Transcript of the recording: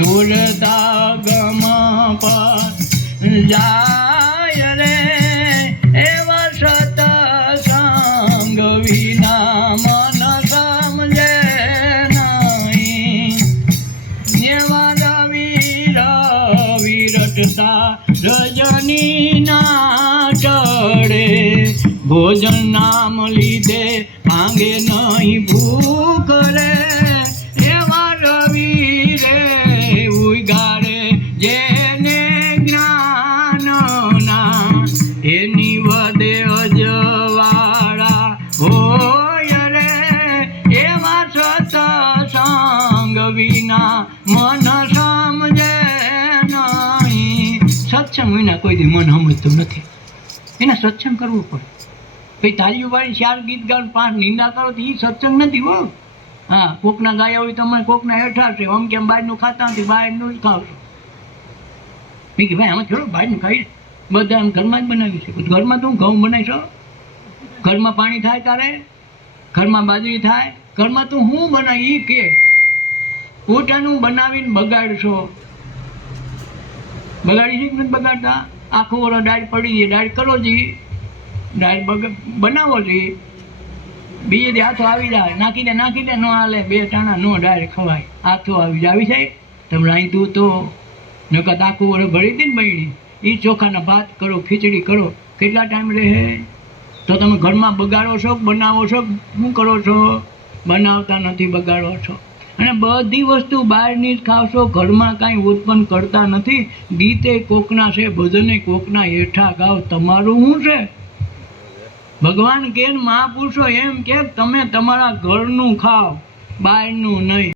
સુરતા ગમ પર જાય રે એવા સતસંગ વિના મન સમજે નહીં. એવા રવિ રવિ રટતા રજની ના ચડે ભોજન નામ લીધે માંગે નહીં ભૂખ રે. એવા રવિ રે ઉગાડે જેને જ્ઞાન ના એની વધે અજવાળા હોય રે. એવા સત્સંગ વિના મન સમજે નહીં. સત્સંગ વિના કોઈ દી મન સમજતું નથી. એને સત્સંગ કરવું પડે. ભાઈ તાલીઓ પાડી 4 ગીત ગાવ 5 નિંદા કરો તો એ સત્સંગ નથી હો. હા, કોકના ગાયા હોય તમે કોકના હેઠા છે. આમ કેમ બહારનું ખાતા નથી, બહારનું જ ખાવશો. મેં કે ભાઈ આમાં થોડું બહારનું ખાઈ બધા એમ ઘરમાં જ બનાવી છે. ઘરમાં તું ઘઉં બનાવીશો, ઘરમાં પાણી થાય તારે, ઘરમાં બાજરી થાય, ઘરમાં તું શું બનાવી એ કે પોતાનું બનાવીને બગાડશો. બગાડી છે કે નથી બગાડતા? આખો વરો દાળ પડી છે, દાળ કરો જી, દાળ બનાવો જી, બીજે દી હાથો આવી જાય, નાખી દે ન હાલે, 2 ટાણા નો દાળ ખવાય. હાથો આવી જાય તમે રાંધતું તો નકર આખું વરો ભરી હતી ને બહેણી. એ ચોખાના ભાત કરો, ખીચડી કરો, કેટલા ટાઈમ રહે? તો તમે ઘરમાં બગાડો છો, બનાવો છો, શું કરો છો? બનાવતા નથી, બગાડો છો. અને બધી વસ્તુ બહારની જ ખાવશો, ઘરમાં કાંઈ ઉત્પન્ન કરતા નથી. ગીતે કોકના છે, ભજને કોકના હેઠા ગાવ, તમારું શું છે? ભગવાન કે મહાપુરુષો એમ કે તમે તમારા ઘરનું ખાઓ, બહારનું નહીં.